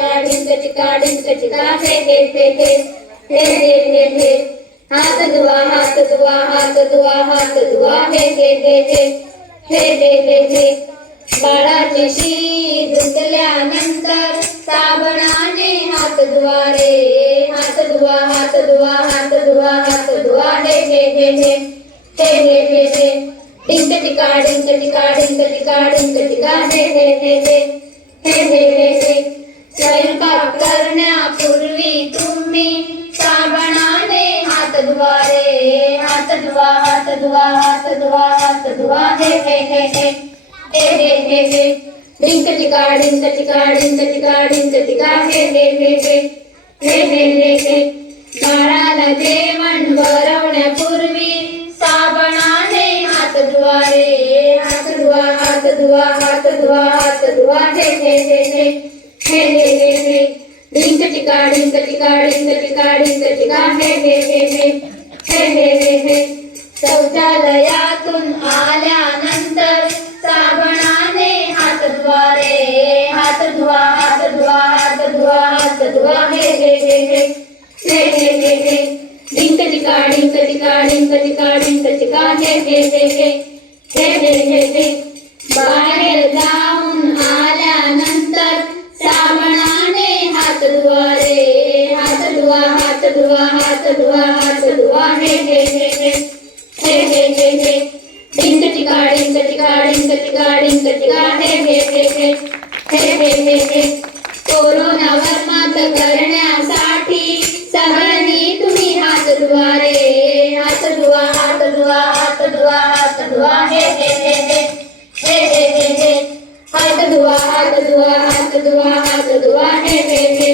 डिंक चिका हे हे हे हे हे हे हे हे हात धुवा हात धुवा हात धुवा हात धुवा हे हे हे हे हे हे हे हे बाळाची शी धुतल्यानंतर साबणाने हात धुवा रे हात धुवा हात धुवा हात धुवा हात धुवा हे हे हे हे हे हे हे हे डिंक चिका हे हे हे हे हे हे हे हे स्वयंपाक करण्यापूर्वी तुम्ही साबणाने हात धुवा रे हात धुवा हात धुवा हात धुवा हात धुवा हे हे हे हे हे हे हे हे डिंक चिका हे हे हे हे हे हे हे हे बाळाला जेवण भरवण्यापूर्वी साबणाने हात धुवा रे हात धुवा हात धुवा हात धुवा हात धुवा हे हे हे हे हे हे हे हे डिंक चिका हे हे हे हे हे हे हे हे शौचालयातून आल्यानंतर साबणाने हात धुवा रे हात धुवा हात धुवा हात धुवा हात धुवा हे हे हे हे हे हे हे हे डिंक चिका हे हे हे हे हे हे हे हे बाहेर जाऊन आल्यानंतर साबणाने हात धुवा रे हात धुवा हात धुवा हात धुवा हात धुवा हे हे हे हे हे हे हे हे डिंक चिका हे हे हे हे हे हे हे हे कोरोनावर मात करण्यासाठी सगळ्यांनी तुम्ही हात धुवा रे हात धुवा हात धुवा हात धुवा हात धुवा हे हे हे हे हे हे हे हे हात धुवा हात धुवा हात धुवा हात धुवा हे हे हे